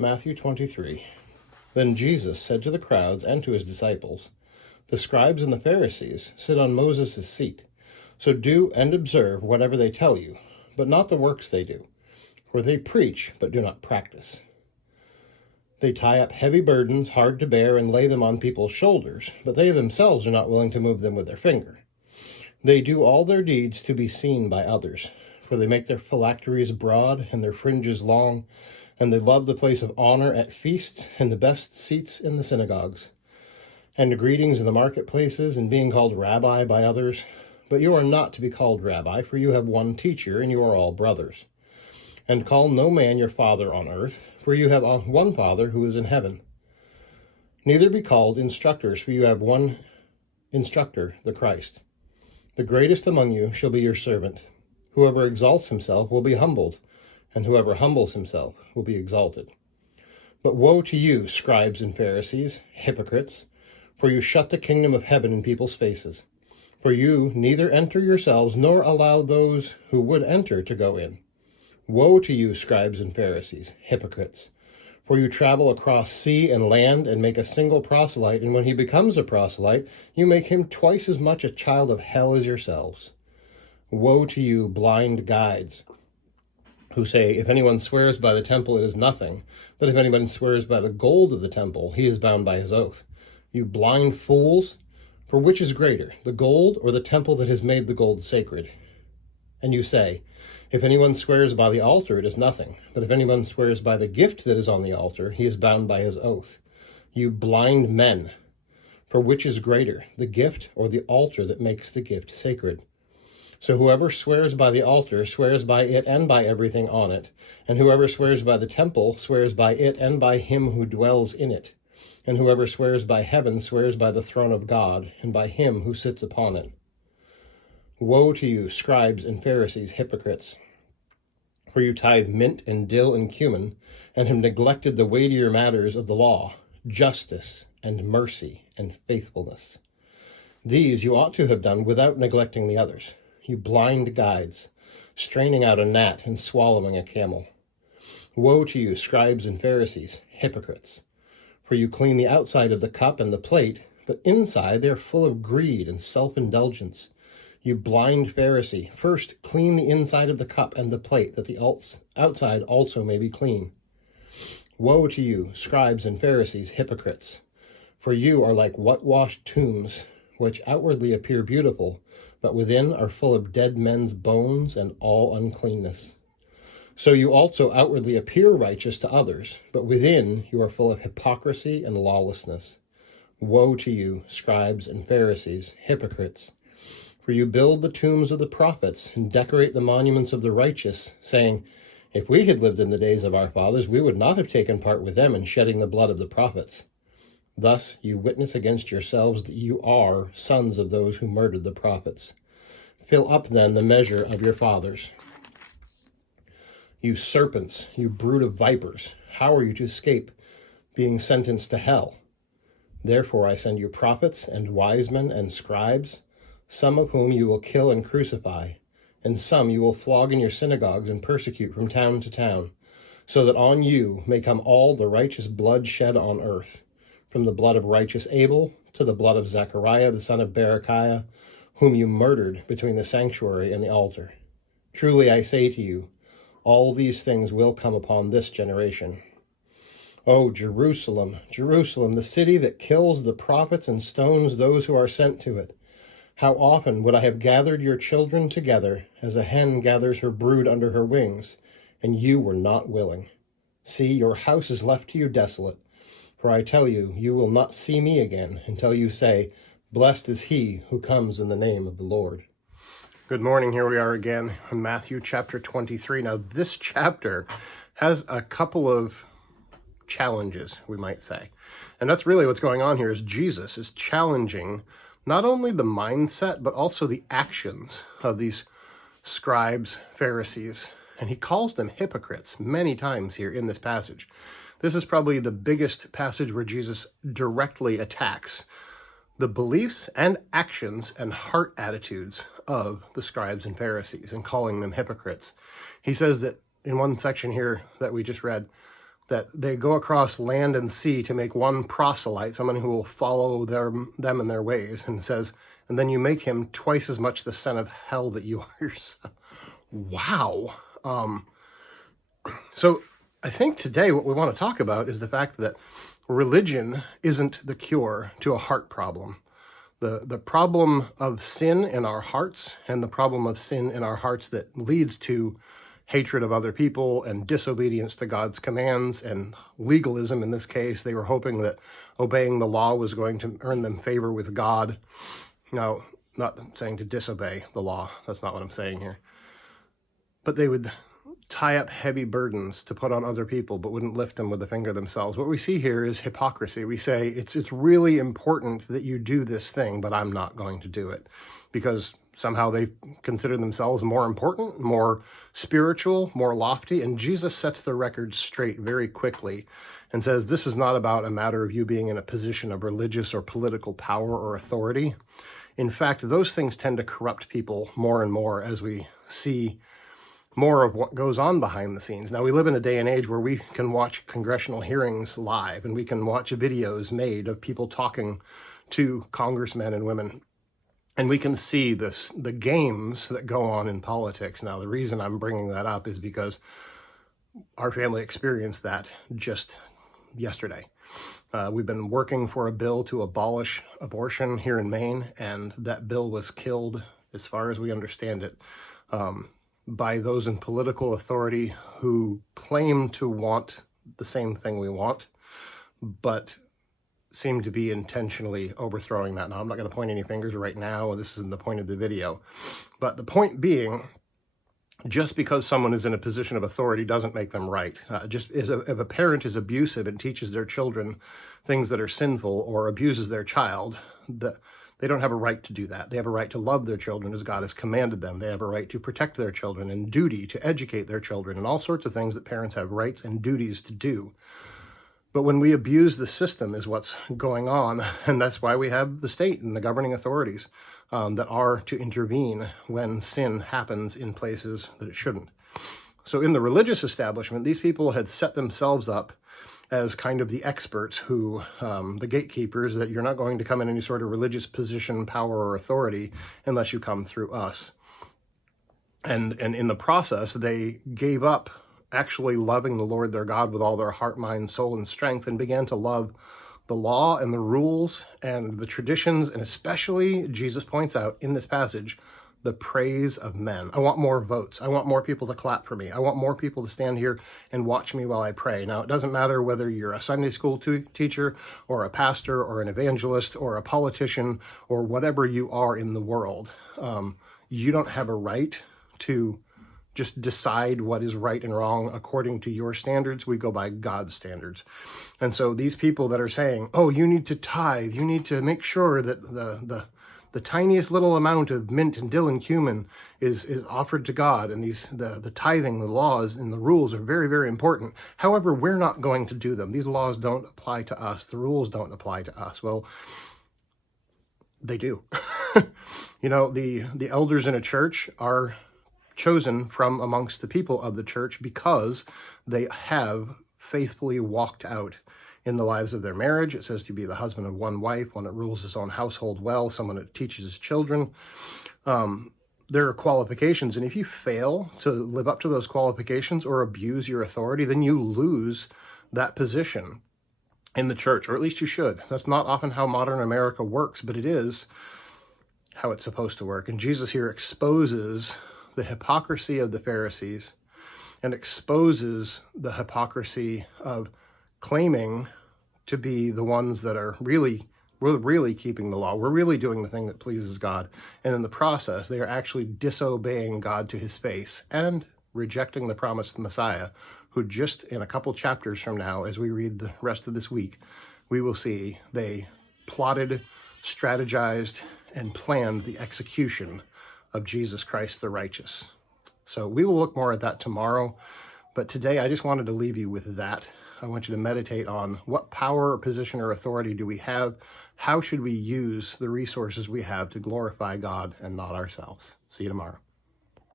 Matthew 23. Then Jesus said to the crowds and to his disciples, "The scribes and the Pharisees sit on Moses' seat. So do and observe whatever they tell you, but not the works they do. For they preach, but do not practice. They tie up heavy burdens, hard to bear, and lay them on people's shoulders, but they themselves are not willing to move them with their finger. They do all their deeds to be seen by others, for they make their phylacteries broad and their fringes long, and they love the place of honor at feasts and the best seats in the synagogues, and greetings in the marketplaces, and being called rabbi by others. But you are not to be called rabbi, for you have one teacher, and you are all brothers. And call no man your father on earth, for you have one Father who is in heaven. Neither be called instructors, for you have one instructor, the Christ. The greatest among you shall be your servant. Whoever exalts himself will be humbled, and whoever humbles himself will be exalted. But woe to you, scribes and Pharisees, hypocrites, for you shut the kingdom of heaven in people's faces. For you neither enter yourselves, nor allow those who would enter to go in. Woe to you, scribes and Pharisees, hypocrites, for you travel across sea and land and make a single proselyte, and when he becomes a proselyte, you make him twice as much a child of hell as yourselves. Woe to you, blind guides, who say, if anyone swears by the temple, it is nothing, but if anyone swears by the gold of the temple, he is bound by his oath. You blind fools, for which is greater, the gold or the temple that has made the gold sacred? And you say, if anyone swears by the altar, it is nothing, but if anyone swears by the gift that is on the altar, he is bound by his oath. You blind men, for which is greater, the gift or the altar that makes the gift sacred? So whoever swears by the altar swears by it and by everything on it, and whoever swears by the temple swears by it and by him who dwells in it. And whoever swears by heaven swears by the throne of God and by him who sits upon it. Woe to you, scribes and Pharisees, hypocrites, for you tithe mint and dill and cumin, and have neglected the weightier matters of the law, justice and mercy and faithfulness. These you ought to have done without neglecting the others. You blind guides, straining out a gnat and swallowing a camel. Woe to you, scribes and Pharisees, hypocrites, for you clean the outside of the cup and the plate, but inside they are full of greed and self-indulgence. You blind Pharisee, first clean the inside of the cup and the plate, that the outside also may be clean. Woe to you, scribes and Pharisees, hypocrites, for you are like whitewashed tombs, which outwardly appear beautiful, but within are full of dead men's bones and all uncleanness. So you also outwardly appear righteous to others, but within you are full of hypocrisy and lawlessness. Woe to you, scribes and Pharisees, hypocrites, for you build the tombs of the prophets and decorate the monuments of the righteous, saying, if we had lived in the days of our fathers, we would not have taken part with them in shedding the blood of the prophets. Thus you witness against yourselves that you are sons of those who murdered the prophets. Fill up then the measure of your fathers. You serpents, you brood of vipers, how are you to escape being sentenced to hell? Therefore I send you prophets and wise men and scribes, some of whom you will kill and crucify, and some you will flog in your synagogues and persecute from town to town, so that on you may come all the righteous blood shed on earth, from the blood of righteous Abel to the blood of Zechariah the son of Berechiah, whom you murdered between the sanctuary and the altar. Truly I say to you, all these things will come upon this generation. O Jerusalem, Jerusalem, the city that kills the prophets and stones those who are sent to it. How often would I have gathered your children together as a hen gathers her brood under her wings, and you were not willing. See, your house is left to you desolate. For I tell you, you will not see me again until you say, blessed is he who comes in the name of the Lord. Good morning. Here we are again in Matthew chapter 23. Now, this chapter has a couple of challenges, we might say. And that's really what's going on here, is Jesus is challenging not only the mindset, but also the actions of these scribes, Pharisees. And he calls them hypocrites many times here in this passage. This is probably the biggest passage where Jesus directly attacks the beliefs and actions and heart attitudes of the scribes and Pharisees and calling them hypocrites. He says that in one section here that we just read, that they go across land and sea to make one proselyte, someone who will follow them in their ways, and says, and then you make him twice as much the son of hell that you are yourself. Wow. So I think today what we want to talk about is the fact that religion isn't the cure to a heart problem. The problem of sin in our hearts, and the problem of sin in our hearts that leads to hatred of other people and disobedience to God's commands and legalism in this case. They were hoping that obeying the law was going to earn them favor with God. Now, not saying to disobey the law. That's not what I'm saying here. But they would tie up heavy burdens to put on other people, but wouldn't lift them with a finger themselves. What we see here is hypocrisy. We say, it's really important that you do this thing, but I'm not going to do it. Because somehow they consider themselves more important, more spiritual, more lofty. And Jesus sets the record straight very quickly and says, this is not about a matter of you being in a position of religious or political power or authority. In fact, those things tend to corrupt people more and more as we see more of what goes on behind the scenes. Now, we live in a day and age where we can watch congressional hearings live, and we can watch videos made of people talking to congressmen and women. And we can see the games that go on in politics. Now, the reason I'm bringing that up is because our family experienced that just yesterday. We've been working for a bill to abolish abortion here in Maine, and that bill was killed, as far as we understand it, by those in political authority who claim to want the same thing we want, but seem to be intentionally overthrowing that. Now, I'm not going to point any fingers right now. This isn't the point of the video. But the point being, just because someone is in a position of authority doesn't make them right. Just if a parent is abusive and teaches their children things that are sinful or abuses their child, they don't have a right to do that. They have a right to love their children as God has commanded them. They have a right to protect their children and duty to educate their children and all sorts of things that parents have rights and duties to do. But when we abuse the system is what's going on, and that's why we have the state and the governing authorities that are to intervene when sin happens in places that it shouldn't. So in the religious establishment, these people had set themselves up as kind of the experts who, the gatekeepers, that you're not going to come in any sort of religious position, power, or authority unless you come through us. And in the process, they gave up actually loving the Lord their God with all their heart, mind, soul, and strength, and began to love the law and the rules and the traditions, and especially, Jesus points out in this passage, the praise of men. I want more votes. I want more people to clap for me. I want more people to stand here and watch me while I pray. Now, it doesn't matter whether you're a Sunday school teacher or a pastor or an evangelist or a politician or whatever you are in the world. You don't have a right to just decide what is right and wrong according to your standards. We go by God's standards. And so these people that are saying, oh, you need to tithe, you need to make sure that the tiniest little amount of mint and dill and cumin is offered to God, and the tithing, the laws, and the rules are very, very important. However, we're not going to do them. These laws don't apply to us. The rules don't apply to us. Well, they do. You know, the elders in a church are chosen from amongst the people of the church because they have faithfully walked out in the lives of their marriage. It says to be the husband of one wife, one that rules his own household well, someone that teaches his children. There are qualifications, and if you fail to live up to those qualifications or abuse your authority, then you lose that position in the church, or at least you should. That's not often how modern America works, but it is how it's supposed to work. And Jesus here exposes the hypocrisy of the Pharisees and exposes the hypocrisy of claiming to be the ones that are we're really keeping the law. We're really doing the thing that pleases God. And in the process, they are actually disobeying God to his face and rejecting the promised Messiah, who just in a couple chapters from now, as we read the rest of this week, we will see they plotted, strategized, and planned the execution of Jesus Christ the righteous. So we will look more at that tomorrow. But today I just wanted to leave you with that. I want you to meditate on what power or position or authority do we have? How should we use the resources we have to glorify God and not ourselves? See you tomorrow.